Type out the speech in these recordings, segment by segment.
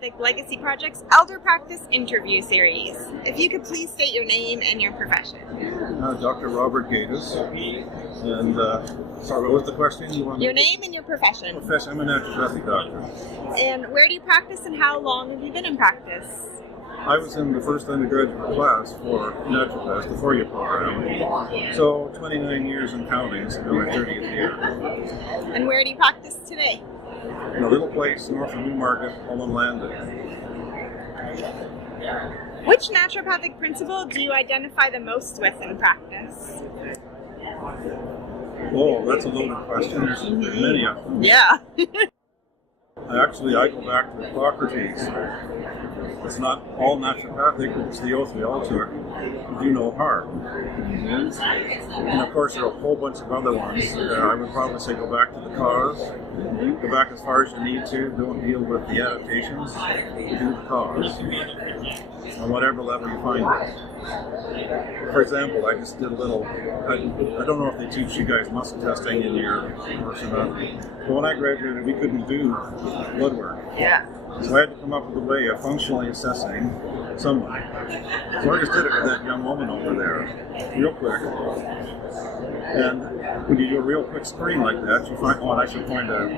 Naturopathic Legacy Project's Elder Practice Interview Series. If you could please state your name and your profession. Dr. Robert Gatis. And, sorry, what was the question? Your name and your profession. Profession, I'm a naturopathic doctor. And where do you practice and how long have you been in practice? I was in the first undergraduate class for naturopaths, the 4-year program. So 29 years and counting, so my 30th year. And where do you practice today? In a little place north of Newmarket, Holland Landing. Which naturopathic principle do you identify the most with in practice? Oh, that's a loaded question. There's many of them. Yeah. Actually, I go back to Hippocrates. It's not all naturopathic, but it's the oath we all took. Do no harm. And of course, there are a whole bunch of other ones. I would probably say go back to the cause. Go back as far as you need to. Don't deal with the adaptations. Do the cause. On whatever level you find it. For example, I just did a little, I don't know if they teach you guys muscle testing in your course or not, but when I graduated, we couldn't do blood work. Yeah. So I had to come up with a way of functionally assessing someone. So I just did it with that young woman over there, real quick. And when you do a real quick screen like that, you find, oh, and I should point out,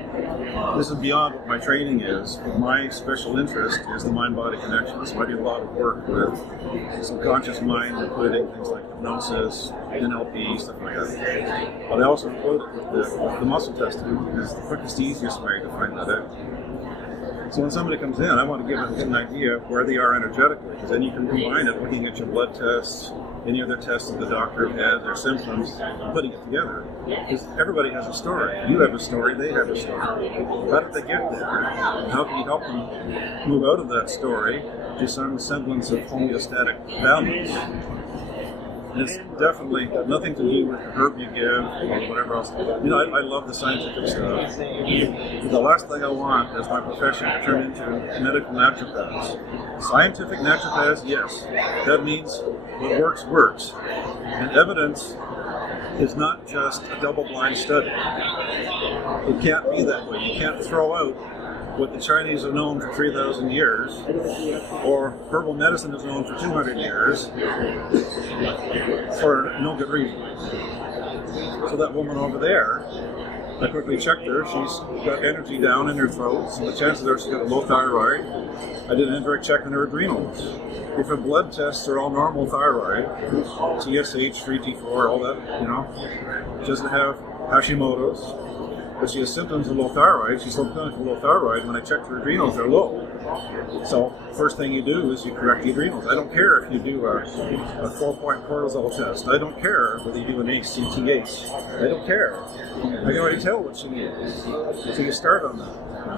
this is beyond what my training is, but my special interest is the mind-body connection. So I do a lot of work with subconscious mind, including things like hypnosis, NLP, stuff like that. But I also include it with the muscle testing, because it's the quickest, easiest way to find that out. So when somebody comes in, I want to give them an idea of where they are energetically, because then you can combine it looking at your blood tests, any other tests that the doctor had, their symptoms, putting it together. Because everybody has a story. You have a story, they have a story. How did they get there? How can you help them move out of that story to some semblance of homeostatic balance? And it's definitely nothing to do with the herb you give or whatever else. You know, I love the scientific stuff. The last thing I want is my profession to turn into medical naturopaths. Scientific naturopaths, yes. That means what works, works. And evidence is not just a double-blind study. It can't be that way. You can't throw out what the Chinese have known for 3,000 years, or herbal medicine is known for 200 years, for no good reason. So that woman over there, I quickly checked her, she's got energy down in her throat, so the chances are she's got a low thyroid. I did an indirect check on her adrenals. If her blood tests are all normal thyroid, TSH, 3T4, all that, you know, she doesn't have Hashimoto's, but she has symptoms of low thyroid. She's so clinical low thyroid. When I checked her adrenals, they're low. So first thing you do is you correct the adrenals. I don't care if you do a 4-point cortisol test. I don't care whether you do an HCTH. I don't care. I can already tell what she needs. So you start on that.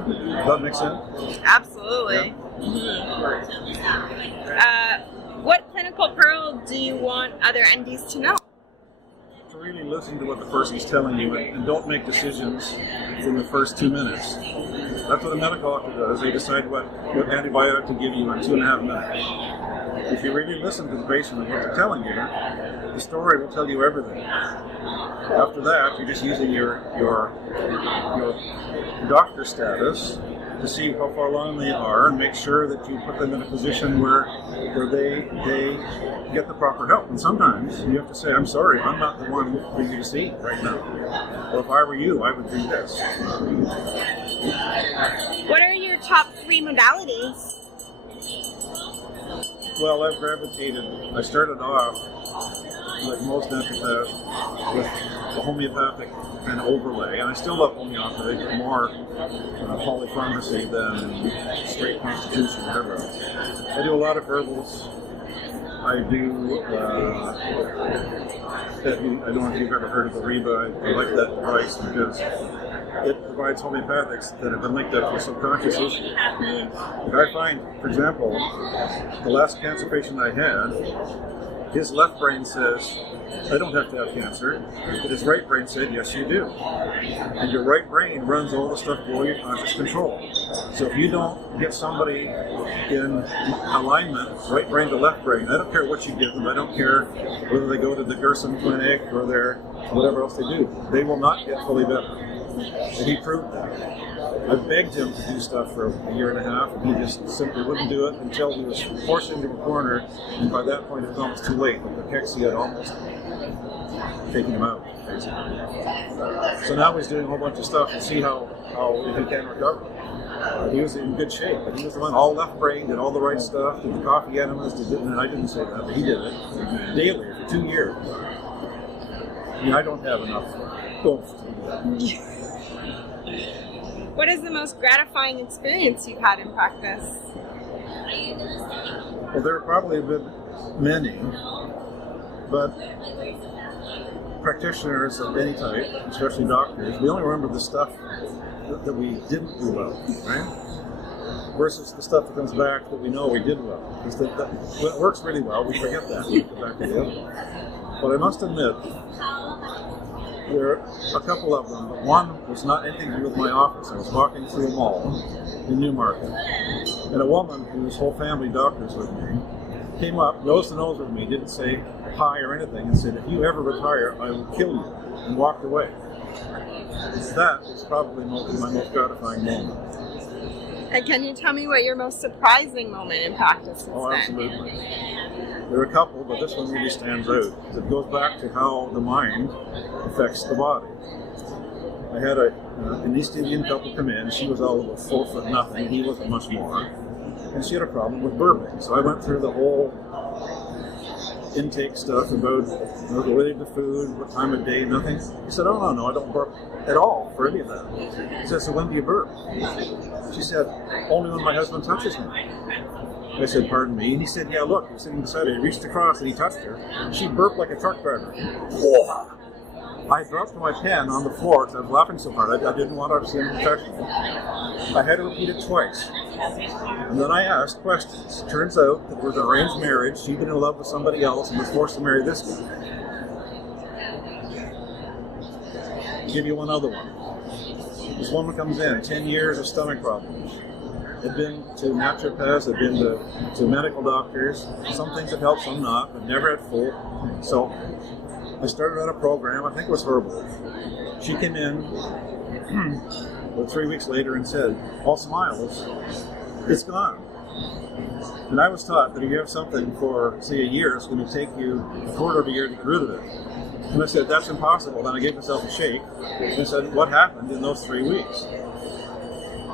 Does that make sense? Absolutely. Yeah. What clinical pearl do you want other NDs to know? To really listen to what the person's telling you and don't make decisions in the first 2 minutes. That's what a medical doctor does. They decide what antibiotic to give you in 2.5 minutes. If you really listen to the patient and what they're telling you, the story will tell you everything. After that, you're just using your doctor status to see how far along they are and make sure that you put them in a position where they get the proper help. And sometimes you have to say, I'm sorry, I'm not the one for you to see right now. Or if I were you, I would do this. What are your top 3 modalities? Well, I started off, like most naturopaths, with the homeopathic kind of overlay, and I still love homeopathy, but more polypharmacy than straight constitution, whatever else. I do a lot of herbals. I do, I don't know if you've ever heard of the Reba. I like that device because it provides homeopathics that have been linked up to subconscious issues. But I find, for example, the last cancer patient I had, his left brain says, I don't have to have cancer, but his right brain said, yes, you do. And your right brain runs all the stuff below your conscious control. So if you don't get somebody in alignment, right brain to left brain, I don't care what you give them, I don't care whether they go to the Gerson clinic or their whatever else they do, they will not get fully better. And he proved that. I begged him to do stuff for a year and a half, and he just simply wouldn't do it until he was forced into a corner, and by that point it was almost too late. Like the Kexi had almost taken him out, basically. So now he's doing a whole bunch of stuff to see how he can recover. He was in good shape, but he was the one all left brain, did all the right stuff, did the coffee enemas, and I didn't say that, but he did it daily for 2 years. I mean, I don't have enough oomph to do that. What is the most gratifying experience you've had in practice? Well, there have probably been many, but practitioners of any type, especially doctors, we only remember the stuff that we didn't do well, right? Versus the stuff that comes back that we know we did well. Because when it works really well, we forget that. We go back to the other. But I must admit, there are a couple of them, but one was not anything to do with my office. I was walking through a mall in Newmarket, and a woman whose whole family doctors with me came up, nose to nose with me, didn't say hi or anything, and said, "If you ever retire, I will kill you," and walked away. That is probably my most gratifying moment. And can you tell me what your most surprising moment in practice has been? Oh, absolutely. There are a couple, but this one really stands out. It goes back to how the mind affects the body. I had an East Indian couple come in. She was all about 4'0", he wasn't much more. And she had a problem with burping. So I went through the whole intake stuff about related to food, what time of day, nothing. He said, "Oh, no, I don't burp at all for any of that." He said, "So when do you burp?" She said, "Only when my husband touches me." I said, "Pardon me?" And he said, "Yeah, look, you're sitting beside her." He reached across and he touched her. She burped like a truck driver. Whoa. I dropped my pen on the floor because I was laughing so hard. I didn't want to seem professional. I had to repeat it twice. And then I asked questions. Turns out that it was an arranged marriage. She'd been in love with somebody else and was forced to marry this guy. I'll give you one other one. This woman comes in, 10 years of stomach problems. Had been to naturopaths, had been to medical doctors. Some things have helped, some not, but never had full. So I started on a program, I think it was herbal. She came in 3 weeks later and said, all smiles, "It's gone." And I was taught that if you have something for, say, a year, it's going to take you a quarter of a year to get rid of it. And I said, "That's impossible." Then I gave myself a shake and I said, "What happened in those 3 weeks?"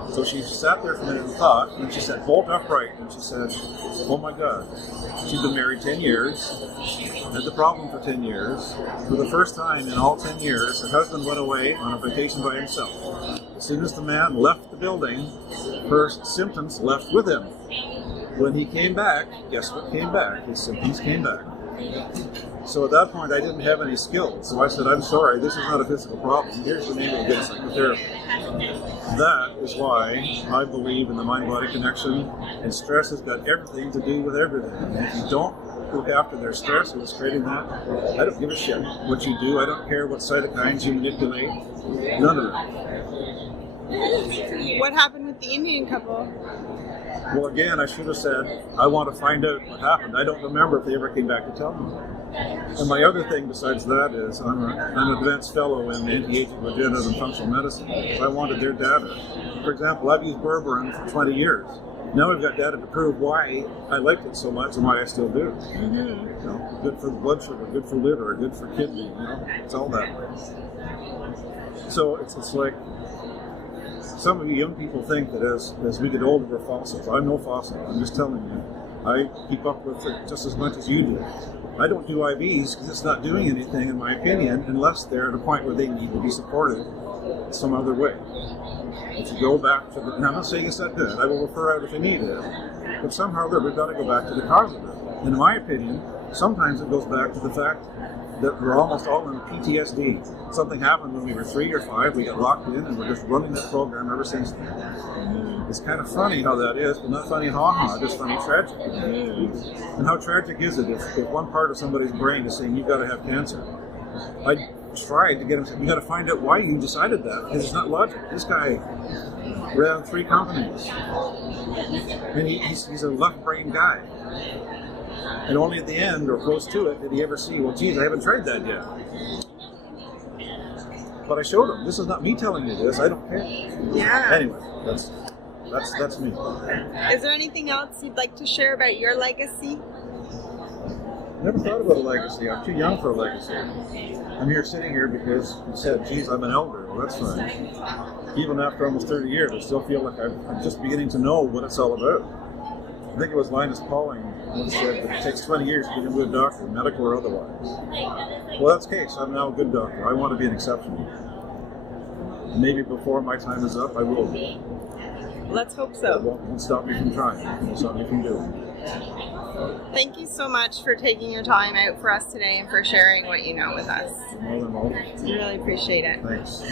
So she sat there for a minute and thought, and she said, "Bolt upright." And she said, "Oh my God." She'd been married 10 years, had the problem for 10 years. For the first time in all 10 years, her husband went away on a vacation by himself. As soon as the man left the building, her symptoms left with him. When he came back, guess what came back? His symptoms came back. So at that point, I didn't have any skills. So I said, "I'm sorry, this is not a physical problem. Here's the name of good psychotherapy." That is why I believe in the mind-body connection, and stress has got everything to do with everything. And if you don't look after their stress who's creating that, I don't give a shit what you do. I don't care what cytokines you manipulate. None of it. What happened with the Indian couple? Well, again, I should have said, I want to find out what happened. I don't remember if they ever came back to tell me. And my other thing besides that is I'm an advanced fellow in anti-aging, regenerative, and functional medicine. I wanted their data. For example, I've used berberine for 20 years. Now we've got data to prove why I liked it so much and why I still do. Mm-hmm. You know, good for blood sugar, good for liver, good for kidney. You know, it's all that way. So it's like some of you young people think that as we get older we're fossils. I'm no fossil. I'm just telling you. I keep up with it just as much as you do. I don't do IVs because it's not doing anything, in my opinion, unless they're at a point where they need to be supported some other way. If you go back to and I'm not saying it's not good, I will refer out if you need it, but somehow we've got to go back to the cause of it. And in my opinion, sometimes it goes back to the fact that we're almost all in PTSD. Something happened when we were 3 or 5, we got locked in, and we're just running that program ever since then. It's kind of funny how that is, but not funny ha-ha, just funny tragic. And how tragic is it if one part of somebody's brain is saying, you've got to have cancer? I tried to get him. You got to find out why you decided that, because it's not logic. This guy ran 3 companies, and he's a left-brain guy. And only at the end, or close to it, did he ever see, well, geez, I haven't tried that yet. But I showed him. This is not me telling you this. I don't care. Yeah. Anyway, that's me. Is there anything else you'd like to share about your legacy? Never thought about a legacy. I'm too young for a legacy. I'm here sitting here because you said, geez, I'm an elder. Well, that's fine. Even after almost 30 years, I still feel like I'm just beginning to know what it's all about. I think it was Linus Pauling once said that it takes 20 years to get into a doctor, medical or otherwise. Well, that's the case. I'm now a good doctor. I want to be an exception. Maybe before my time is up, I will be. Let's hope so. It won't stop me from trying. It won't stop me from doing. Thank you so much for taking your time out for us today and for sharing what you know with us. More than welcome. We really appreciate it. Thanks.